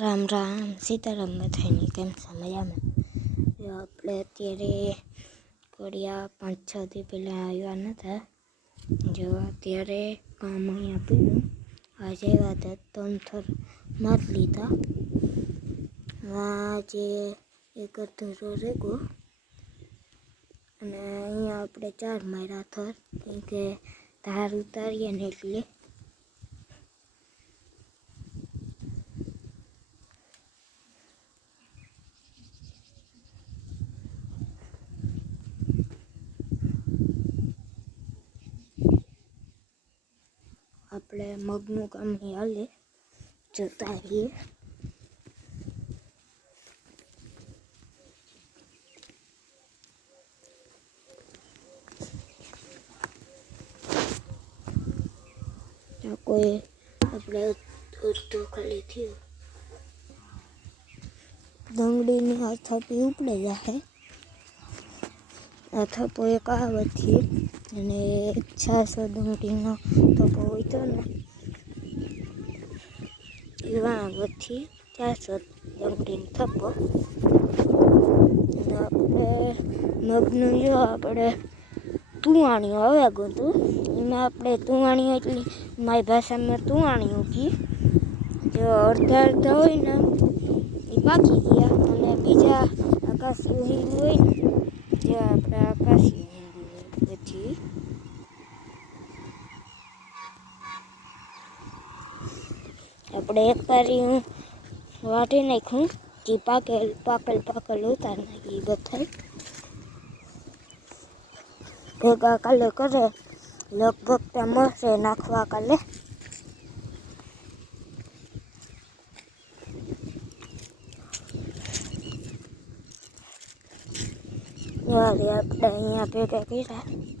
રામ રામ, સીતારામ બધાની કેમ છે? મજામાં? આપણે અત્યારે કોડિયા પાંચ છ થી પહેલાં આવ્યા નહોતા જો અત્યારે કામ અહીંયા પીડ્યું આજે આવ્યા ત્રણ થર માર લીધા. આજે એક અધૂરો રેગો. અને અહીંયા આપણે ચાર માર્યા થર. કેમ કે ધાર ઉતારીએ ને એટલે આપણે મગનું કામ નહીં હાલે. જતા આ કોઈ આપણે તો ખાલી થયું ડુંગળીની હાથ થપી ઉપડે જાહે. થપો એક આવતથી અને એક છાસો ડુંગળીનો થપો હોય તો ને. એવા આવથી ચારસો ડુંગળીનો થપો આપણે મગનું જો આપણે તુવાણીઓ આવ્યા ગોતું, એમાં આપણે તુવાણીઓ એટલે મારી ભાષામાં તુવાણીઓ કી, જો અડધા અડધા હોય ને, એ પાકી ગયા અને બીજા આકાશી હિંગ હોય ને જે આપણે આકાશી હિંગ પછી આપણે એક પારી હું વાટી નાખ્યું જે પાકેલ પાકેલ પાકેલ ઉતાર નાખી બધા. ભેગા કાલે કરે, લગભગ ત્યાં મળશે નાખવા કાલે. યારે આપણે અહીંયા ભેગા કર્યા આપણે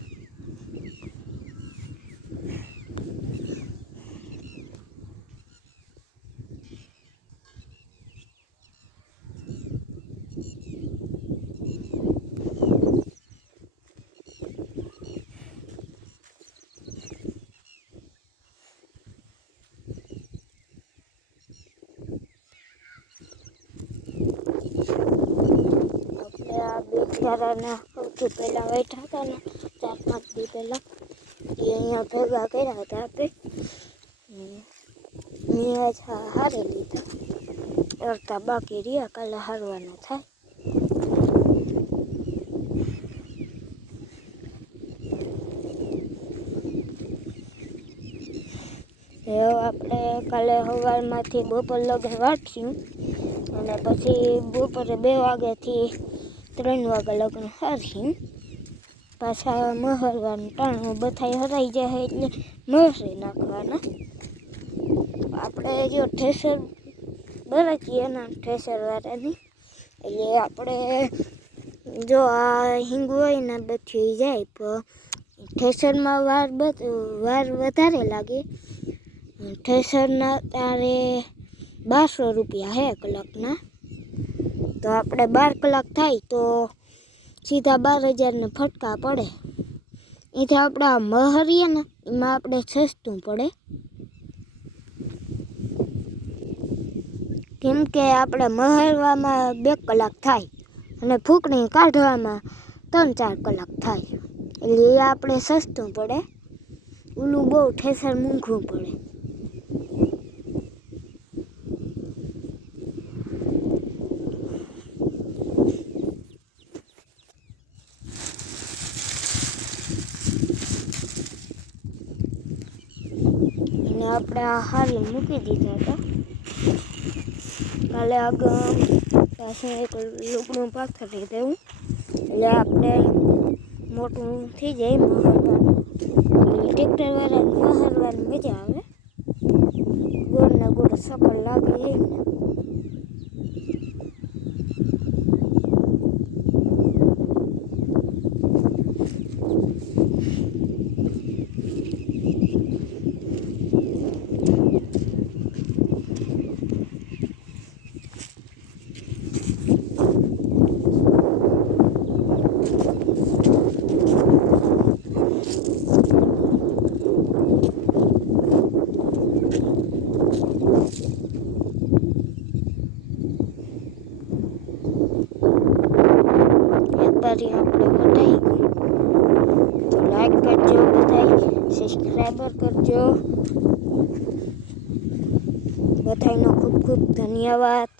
બે સૌથી પહેલાં બેઠા હતા ને, ચાર પાંચ દી પહેલાં. એ અહીંયા ભેગા કર્યા હતા આપણે મેં હારી લીધા. અડધા બાકી રહ્યા, કાલે હારવાના થાય. એ આપણે કાલે સવારમાંથી બપોર લગે વાંચ્યું અને પછી બપોરે બે વાગ્યાથી ત્રણ વાગ્યા લગ્ન હારી પાછા મહરવાનું ટાણું બધા હરાઈ જાય એટલે મહરે નાખવાના. આપણે જો ઠેસર બરાકીએ એના ઠેસરવાળાની, એટલે આપણે જો આ હિંગ હોય ને બધી જાય પણ ઠેસરમાં વાર વાર વધારે લાગે. ઠેસરના તારે બારસો રૂપિયા હે કલાકના તો આપણે બાર કલાક થાય તો સીધા બાર હજારને ફટકા પડે. એથી આપણે આ મહરીએ ને, એમાં આપણે સસ્તું પડે. કેમ કે આપણે મહરવામાં બે કલાક થાય અને ફૂંકણી કાઢવામાં ત્રણ ચાર કલાક થાય. એટલે એ આપણે સસ્તું પડે. ઓલું બહુ ઠેસર મૂંઘવું પડે. અને આપણે આ હારી મૂકી દીધા હતા. કાલે આગળ પાસે એક લુગડું પાથરી દેવું. એટલે આપણે મોટું થઈ જાય ટ્રેક્ટરવાળા મહરવાની મજા આવે. ગોળના ગોળ સફળ લાગે જાય લાઈક કરજો બધાય સબસ્ક્રાઈબર કરજો. બધાયનો ખૂબ ખૂબ ધન્યવાદ.